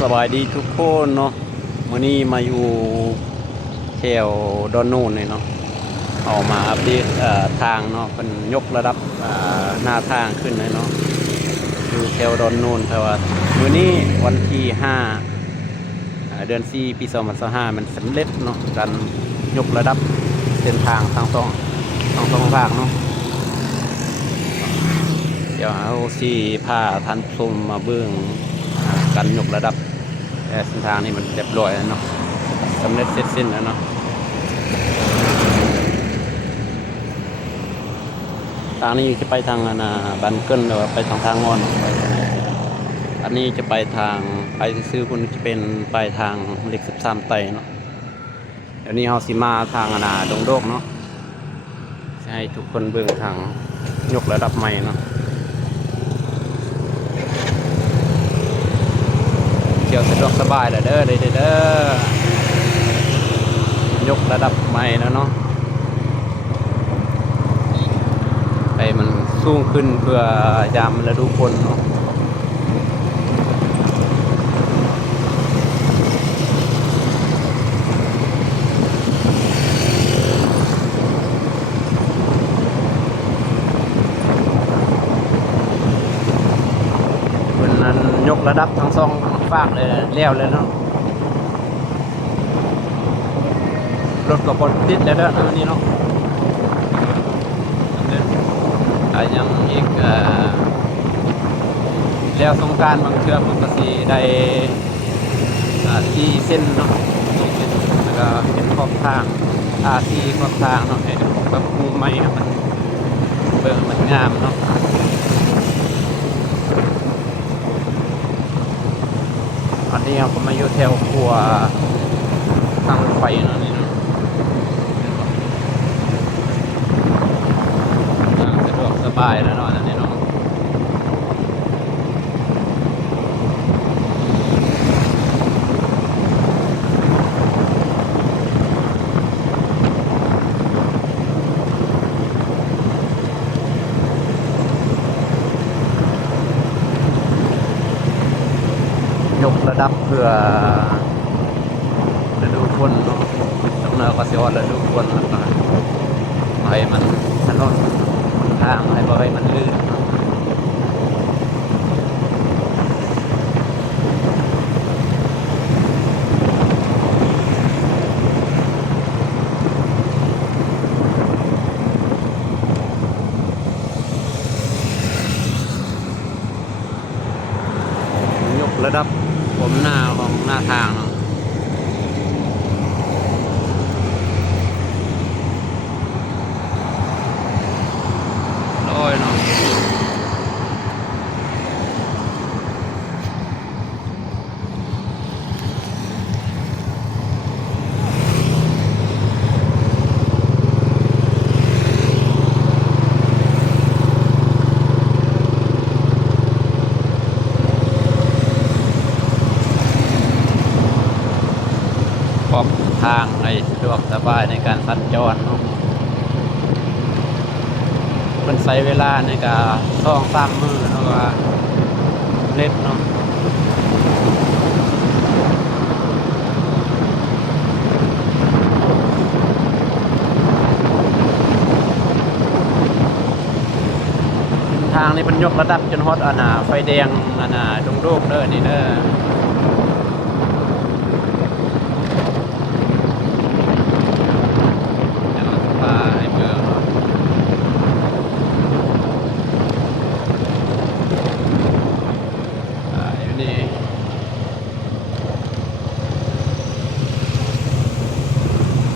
สบายดีทุกคนเนาะมื้อนี้มาอยู่แถวดอนนูนนี่เนาะเอามาอัปเดตทางเนาะเป็นยกระดับหน้าทางขึ้นเลยเนาะอยู่แถวดอนนูนแต่ว่ามื้อนี้วันที่5เดือน4ปี2025มันสำเร็จเนาะการยกระดับเส้นทางทางสองภาคเนาะเดี๋ยวเอาสิพาท่านชมมาเบิ่งการยกระดับเส้นทางนี้มันเรียบร้อยแล้วเนาะสำเร็จเสร็จสิ้นแล้วเนาะทางนี้จะไปทางบันเกิลหรือว่าไปทางงอนอันนี้จะไปทางไปซื้อคุณจะเป็นไปทางเหล็ก13ไตเนาะเดี๋ยวนี้เฮาสิมาทางดงโดกเนาะให้ทุกคนเบิ่งทางยกระดับใหม่เนาะเที่ยวสะดวกสบายเลยเด้อยกระดับใหม่แล้วเนาะไปมันสูงขึ้นเพื่อยามฤดูฝนเนาะวันนั้นยกระดับทั้งสองฝากเลยแล้วเลยเนาะรถกับบนติดแล้วเด้อนี่เนาะยังอีกแล้วสงกรานต์บางเทื่อมันก็สิได้ที่เส้นเนาะที่เส้นแล้วก็เป็นขอบทางที่ขอบทางเนาะให้แบบมุมใหม่มันเบิ่งมันงามเนาะอันนี้เราก็มาอยู่แถวครัวทางรถไฟเนาะนี่เนาะสะดวกสบายแล้วเนาะอันนี้เนาะยกระดับเพื่อฤดูฝนเนาะสำเนาก็สิว่าฤดูฝนแล้วก็ให้มันถนนทางให้บ่ให้มันลื่นเนาะยกระดับผมหน้าของหน้าทางเนาะลอยเนาะขอบทางให้สะดวกสบายในการสัญจรเนาะมันใช้เวลาในการ2-3 มื้อเนาะว่าเล็ดเนาะทางนี้มันยกระดับจนฮอดไฟแดงดงโดกเด้อนี่เด้อ